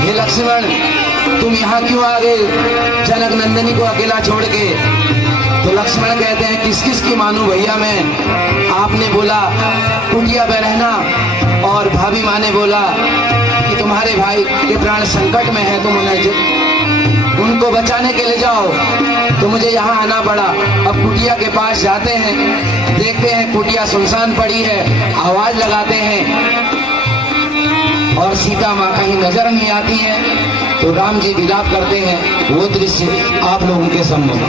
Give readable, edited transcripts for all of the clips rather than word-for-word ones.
हे लक्ष्मण, तुम यहाँ क्यों आ गए जनक नंदिनी को अकेला छोड़ के? तो लक्ष्मण कहते हैं किस किस की मानूं भैया मैं? आपने बोला कुटिया में रहना, और भाभी माँ ने बोला कि तुम्हारे भाई के प्राण संकट में है, तुम उनको बचाने के लिए जाओ। तो मुझे यहाँ आना पड़ा। अब कुटिया के पास जाते हैं, देखते हैं कुटिया सुनसान पड़ी है, आवाज लगाते हैं और सीता माँ कहीं नजर नहीं आती है। तो राम जी विलाप करते हैं। वो दृश्य आप लोगों के सम्मुख।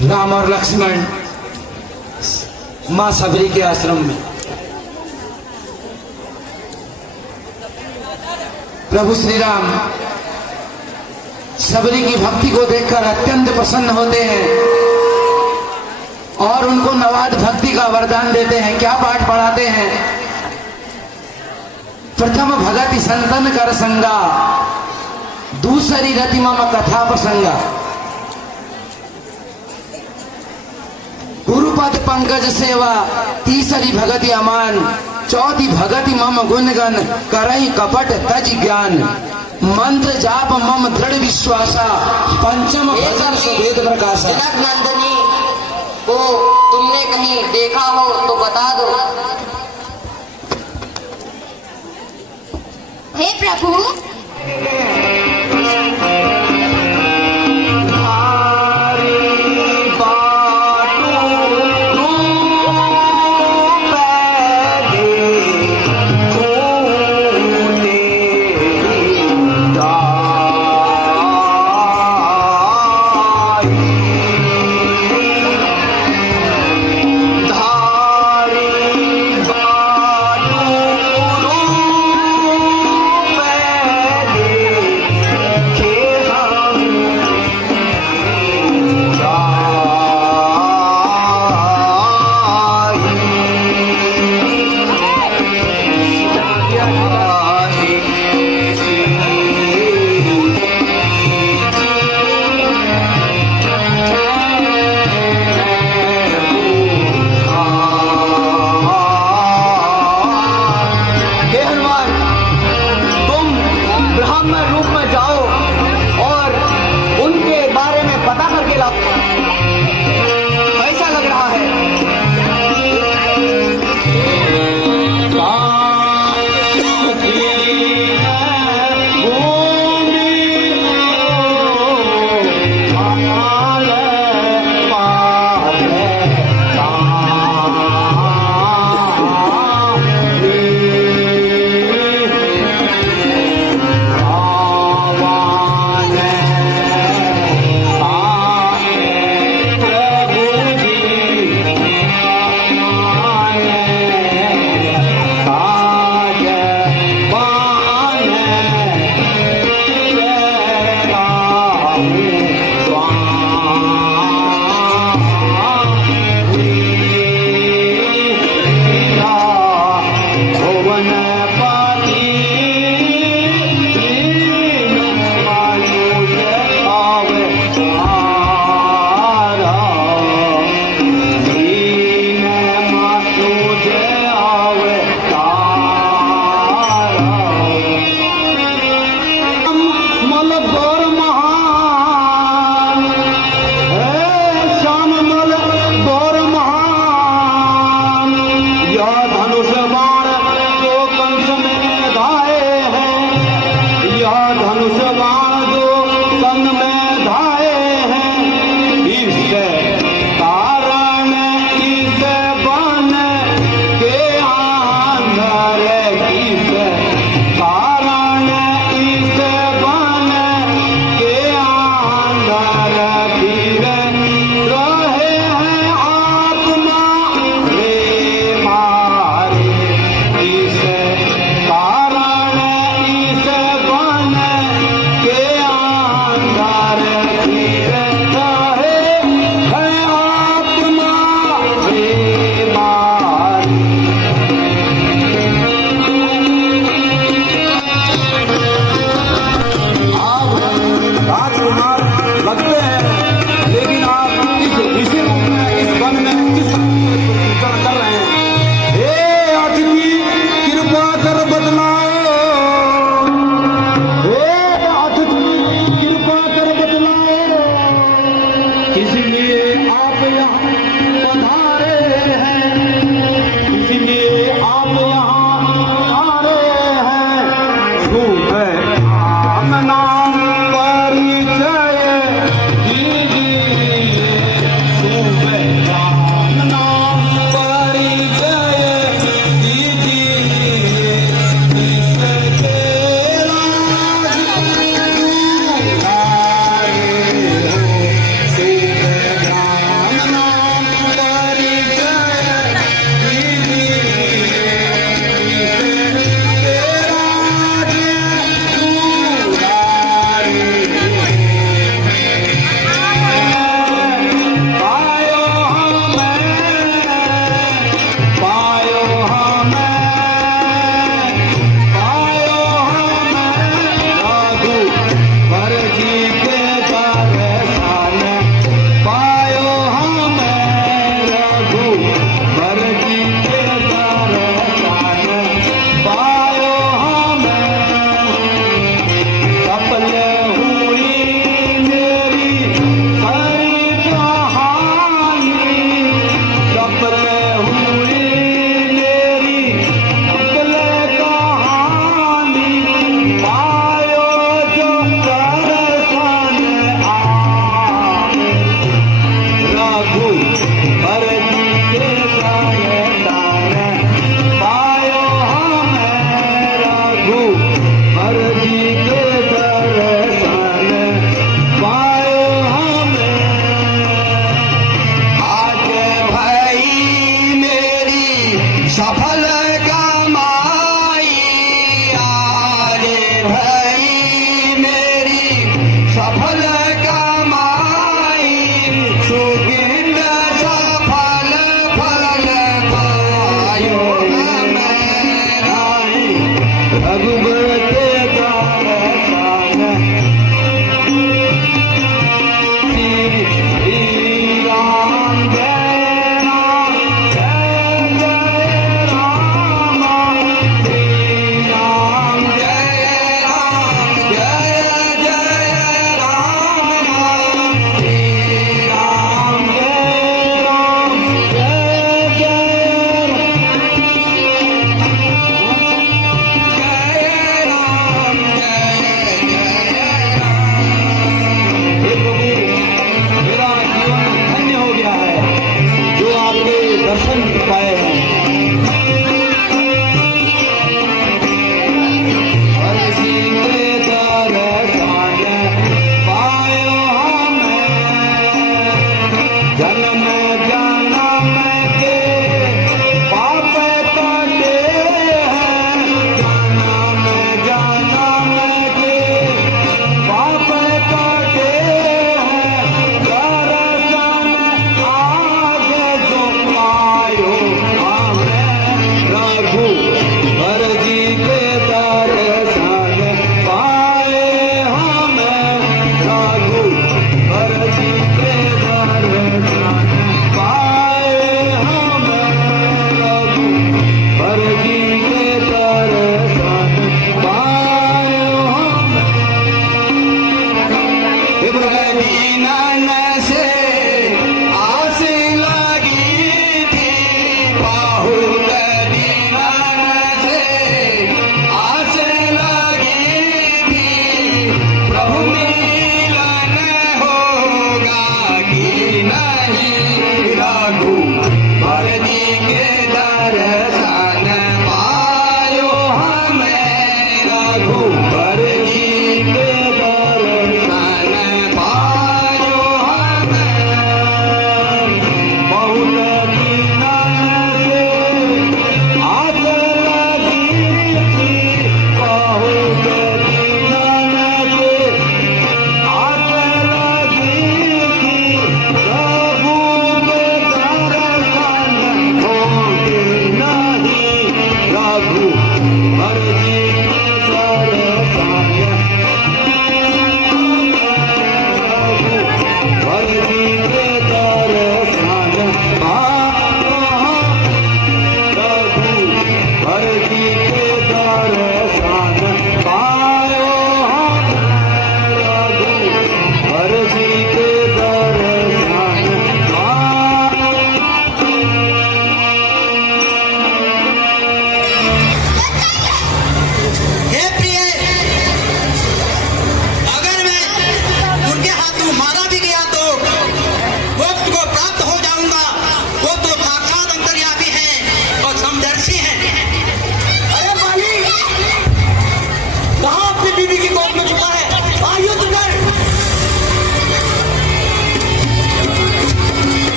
राम और लक्ष्मण मां सबरी के आश्रम में। प्रभु श्री राम सबरी की भक्ति को देखकर अत्यंत प्रसन्न होते हैं और उनको नवाद भक्ति का वरदान देते हैं। क्या पाठ पढ़ाते हैं? प्रथम भगति संतन कर संगा, दूसरी रति मम कथा प्रसंगा। गुरुपद पंकज सेवा, तीसरी भगति अमान, चौथी भगति मम गुणगन, करई कपट तज ज्ञान। मंत्र जाप मम दृढ़ विश्वासा, पंचम भजन सुभेद प्रकाशा। जनक नंदनी को तुमने कहीं देखा हो तो बता दो। हे प्रभु, पाए हैं।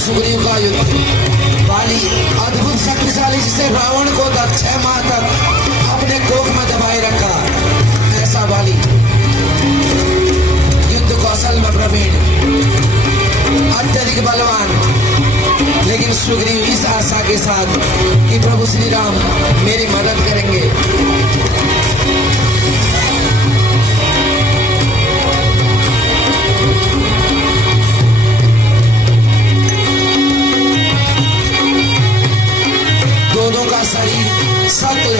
सुग्रीव का युद्ध। बाली अद्भुत शक्तिशाली जिसे रावण को 6 माह तक अपने कोख में दबाए रखा, ऐसा बाली युद्ध कौशल में प्रवीण, अत्यधिक बलवान, लेकिन सुग्रीव इस आशा के साथ कि प्रभु श्री राम मेरी मदद करेंगे। दोनों का शरीर शक्ल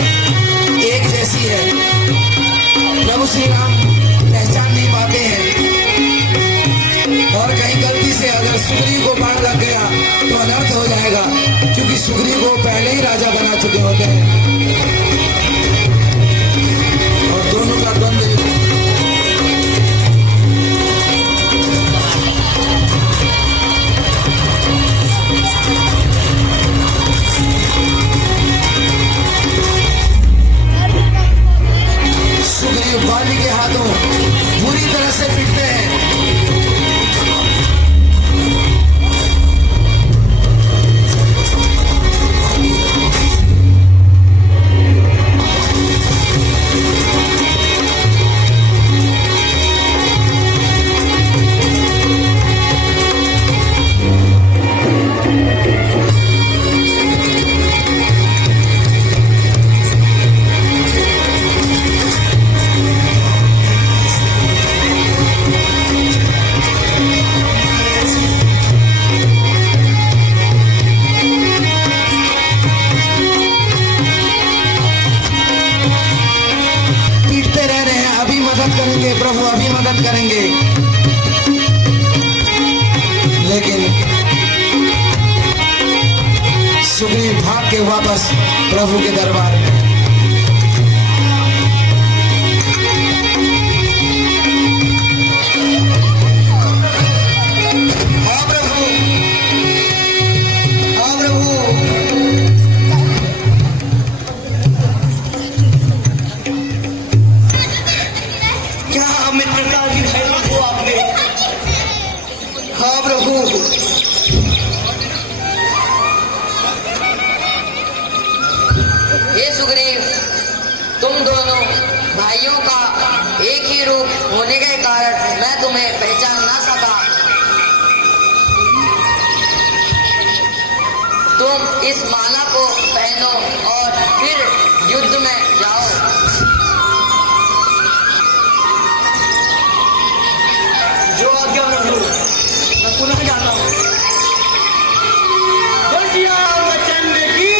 एक जैसी है, प्रभु श्री राम पहचान नहीं पाते हैं और कहीं गलती से अगर सुग्रीव को बाण लग गया तो अनर्थ हो जाएगा, क्योंकि सुग्रीव को पहले ही राजा बना चुके होते हैं और दोनों का द्वंद्व सुग्रीव बाली के हाथों बुरी तरह से पिटते हैं। करेंगे प्रभु, अभी मदद करेंगे, लेकिन सुग्रीव भाग के वापस प्रभु के दरबार में। मित्रता की है प्रभु आपने। हाँ प्रभु, हे सुग्रीव, तुम दोनों भाइयों का एक ही रूप होने के कारण मैं तुम्हें पहचान ना सका। तुम इस माला को पहनो और फिर युद्ध में जाओ। जो आज्ञा प्रभु, मैं पुनः जाता हूँ। जय श्री रामचंद्र की।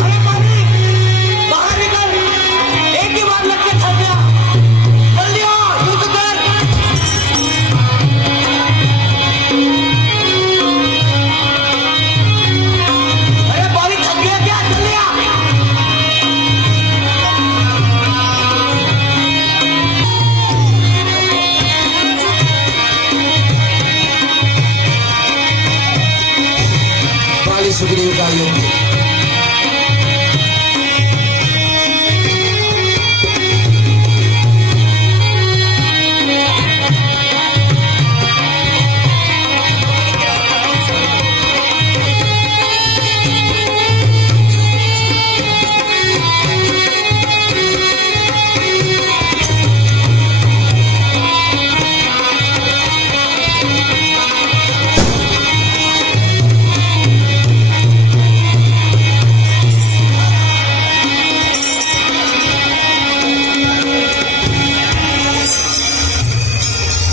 अरे मालिक, बाहर निकल, एक ही बार लग के थक गया। जल्दी आओ, युद्ध कर। अरे बालिक, थक गया क्या? जल्दी आ। बाली सुग्रीव का युद्ध।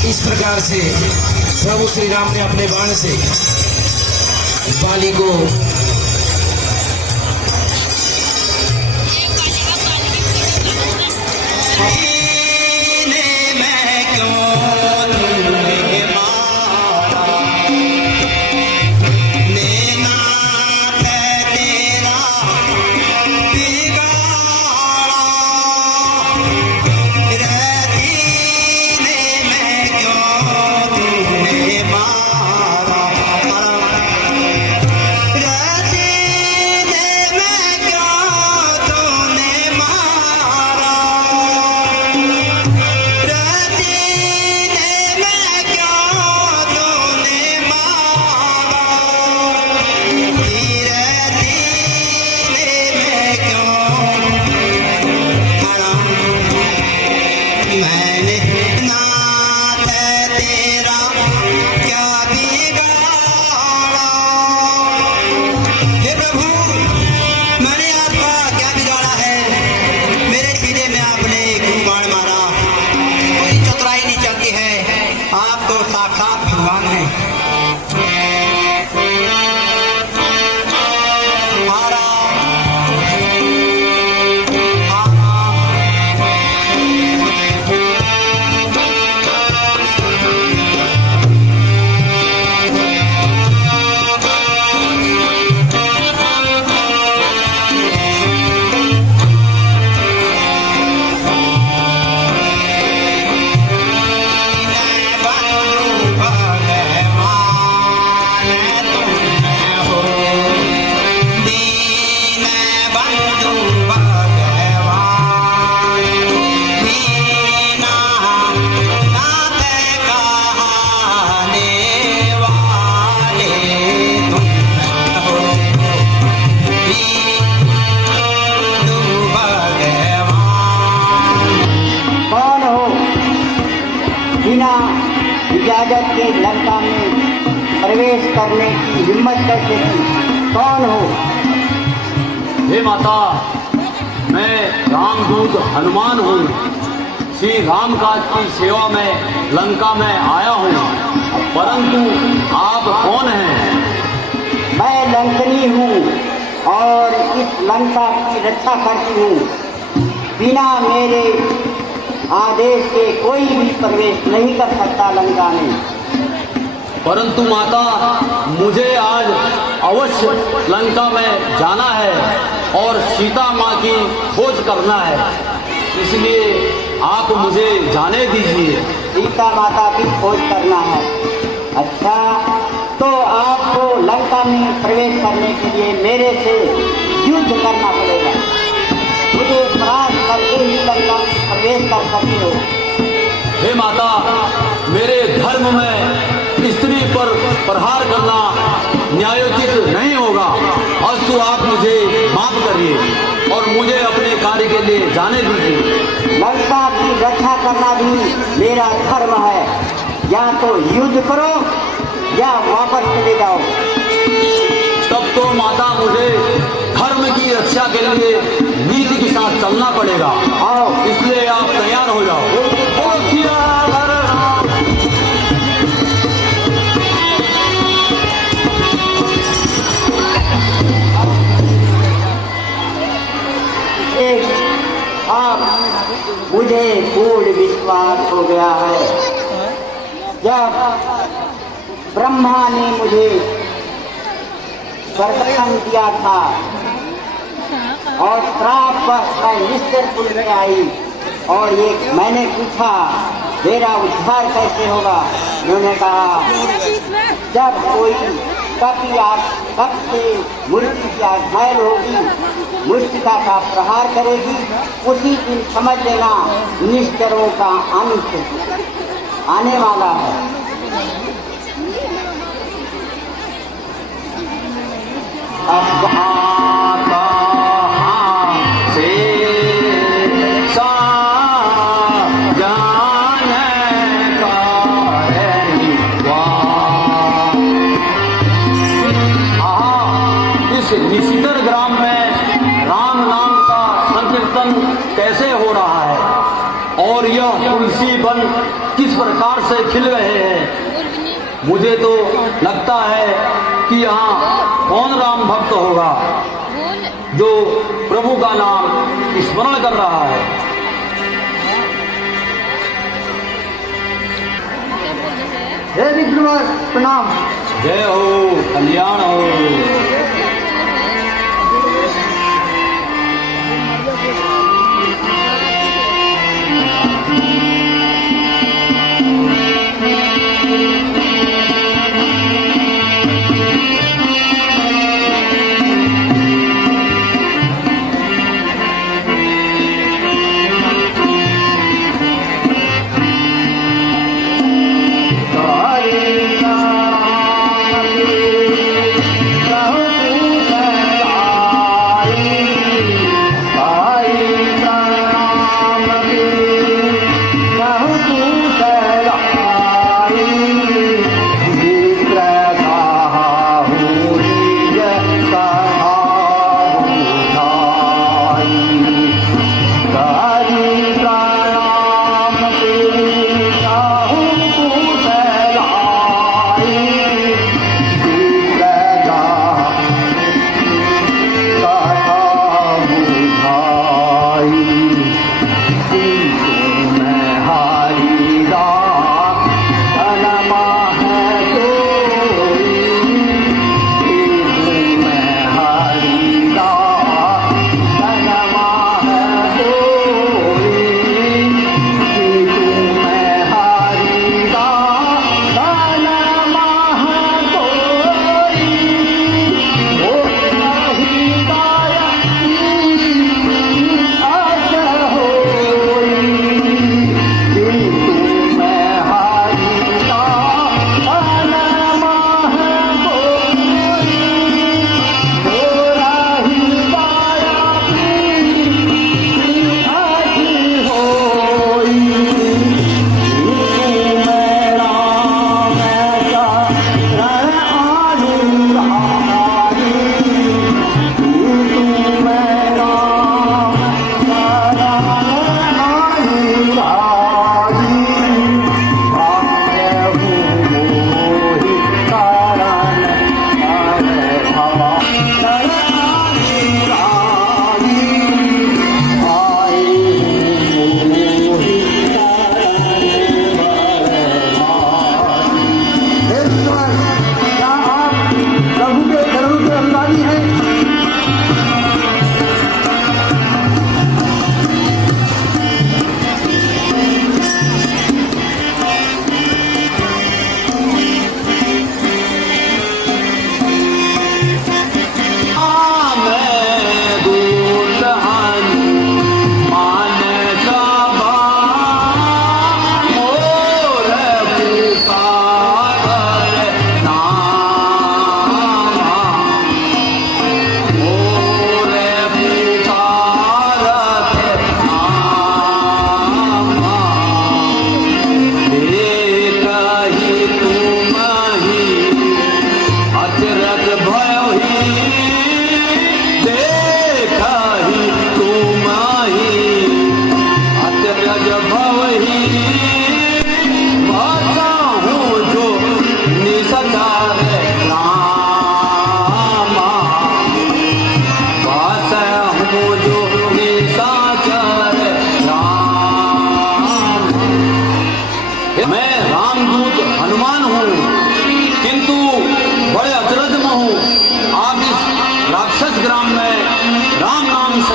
इस प्रकार से प्रभु श्री राम ने अपने बाण से बाली को बिना इजाजत के लंका में प्रवेश करने की हिम्मत कैसे की? कौन हो? हे माता, मैं रामदूत हनुमान हूँ। श्री राम काज की सेवा में लंका में आया हूँ, परंतु आप कौन हैं? मैं लंकनी हूँ और इस लंका की रक्षा करती हूँ। बिना मेरे आदेश के कोई भी प्रवेश नहीं कर सकता लंका में। परंतु माता, मुझे आज अवश्य लंका में जाना है और सीता माँ की खोज करना है, इसलिए आप मुझे जाने दीजिए। सीता माता की खोज करना है? अच्छा, तो आपको लंका में प्रवेश करने के लिए मेरे से युद्ध करना पड़ेगा। मुझे परास्त करके ही लंका में प्रवेश कर सकते हो। हे माता, मेरे धर्म में स्त्री पर प्रहार करना न्यायोचित नहीं होगा। अस्तु, आप मुझे माफ करिए और मुझे अपने कार्य के लिए जाने दीजिए। लंका की रक्षा करना भी मेरा धर्म है। या तो युद्ध करो या वापस चले जाओ। तब तो माता मुझे धर्म की रक्षा के लिए नीति के साथ चलना पड़ेगा। आओ, इसलिए आप तैयार हो जाओ। बोलो सियावर राम। अब मुझे पूर्ण विश्वास हो गया है। जब ब्रह्मा ने मुझे वरदान दिया था और श्राप पर मैं निश्चरपुर में आई और ये मैंने पूछा मेरा उद्धार कैसे होगा। उन्होंने कहा जब कोई कप से मूर्ति की घायल होगी, मुष्टिका का प्रहार करेगी, उसी दिन समझ लेना निश्चरों का अंत आने वाला है। अब आता से सा जाने का है वाह। इस निशितर ग्राम में राम नाम का संकीर्तन कैसे हो रहा है और यह तुलसी वन किस प्रकार से खिल रहे हैं। मुझे तो लगता है कि यहाँ कौन राम भक्त होगा जो प्रभु का नाम स्मरण कर रहा है। हे विष्णुवर प्रणाम। जय हो, कल्याण हो। Hare Rama, Rama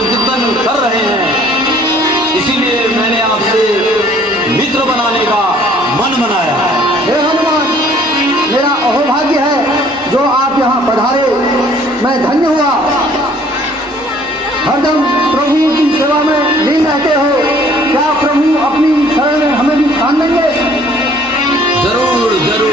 संकीर्तन कर रहे हैं, इसीलिए मैंने आपसे मित्र बनाने का मन बनाया। हे हनुमान, मेरा अहोभाग्य है जो आप यहाँ पधारे, मैं धन्य हुआ। हरदम प्रभु की सेवा में लीन रहते हो, क्या प्रभु अपनी शरण में हमें भी स्थान देंगे? जरूर जरूर।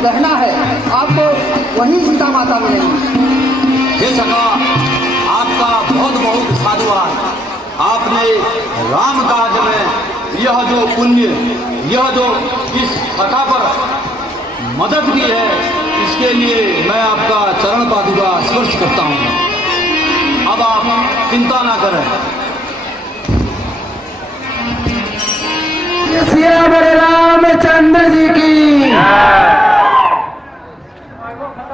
रहना है, आपको वहीं सीता माता मिलेंगी। हे सखा, आपका बहुत बहुत साधुवाद। आपने राम काज में यह जो पुण्य, यह जो इस सखा पर मदद की है, इसके लिए मैं आपका चरण पादुका स्पर्श करता हूँ। अब आप चिंता ना करें। श्री रामचंद्र जी